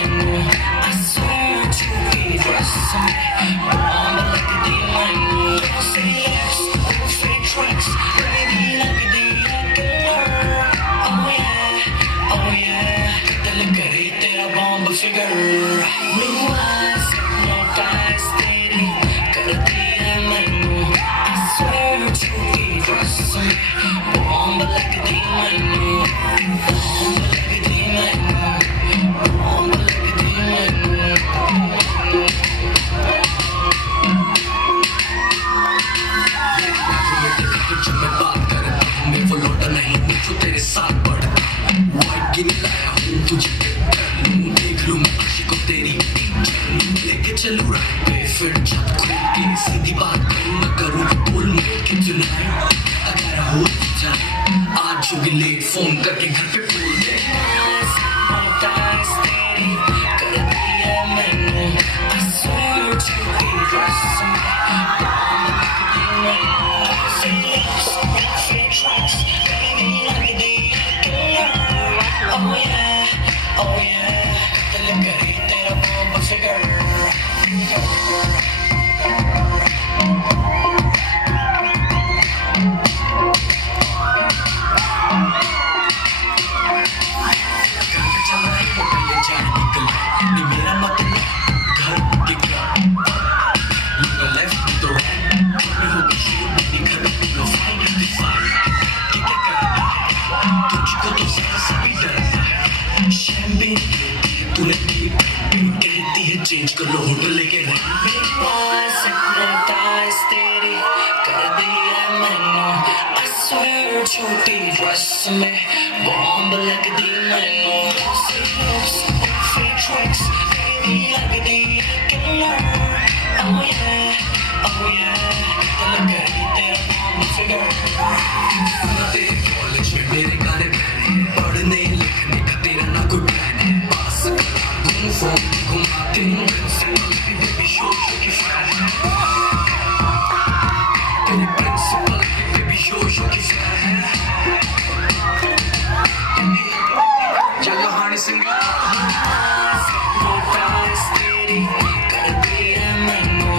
मैनू I swear झूठी कसम बॉम्ब लगदी मैनू say yes fake tracks baby लगदी है killer oh yeah दिल करे तेरा bomb figure blue eyes hypnotize तेरी करदी है मैनू I swear झूठी कसम बॉम्ब लगदी मैनू बॉम्ब लगदी मैनू बॉम्ब लगदी मैनू जो मैं बात करता हूँ मैं वो लौटा नहीं हूँ जो तेरे साथ बढ़ता वाइट की नहीं लाया हूँ तुझे कर लूँ देख लूँ मैं आशिक को तेरी लेके चलूँ रात पे फिर छत खोल के सीधी बात करूँ मैं करूँ बोल मोड़ के चुनाए अगर हो जाए आज होगी लेट फोन करके घर पे बोल दे तेरी कर दिया मैंने I swear झूठी कसम oh yeah दिल करे तेरा बॉम्ब फिगर नहीं मेरा मतलब घर के क्या लेफ्ट तो राइट में होगी शुरू मेरी घर में लो कि क्या करना है तुझको तो सभी डरना है शैम्पेन तूने कहती है चेंज कर लो होटल लेके तेरी कर दिया मैनू I swear छोटी रस्म में बॉम्ब लगदी मैनू fake tracks baby लगदी killer oh yeah दिल करी तेरा बॉम्ब फिगर तेरे कॉलेज में मेरे गाने बहने पढ़ने लिखने का तेरा ना कोई प्लान है पास घूम फोन घुमाते हूँ प्रिंसिपल की बेबी शो की फैन है तेरे प्रिंसिपल की बेबी शो की फैन है चलो हानी सिंगर तेरी कर दिया मैनू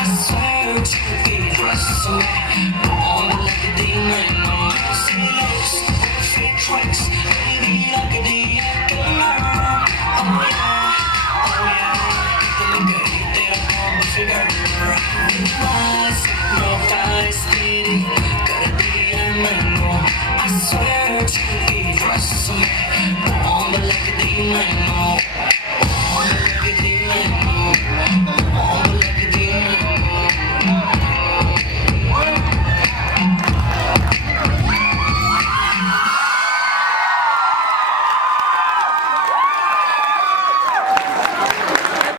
I swear झूठी कसम बॉम्ब लगदी मैनू fake tracks baby लगदी है killer oh yeah दिल करी तेरा बॉम्ब फिगर hypnotize तेरी कर दिया मैनू I swear झूठी कसम बॉम्ब लगदी मैनू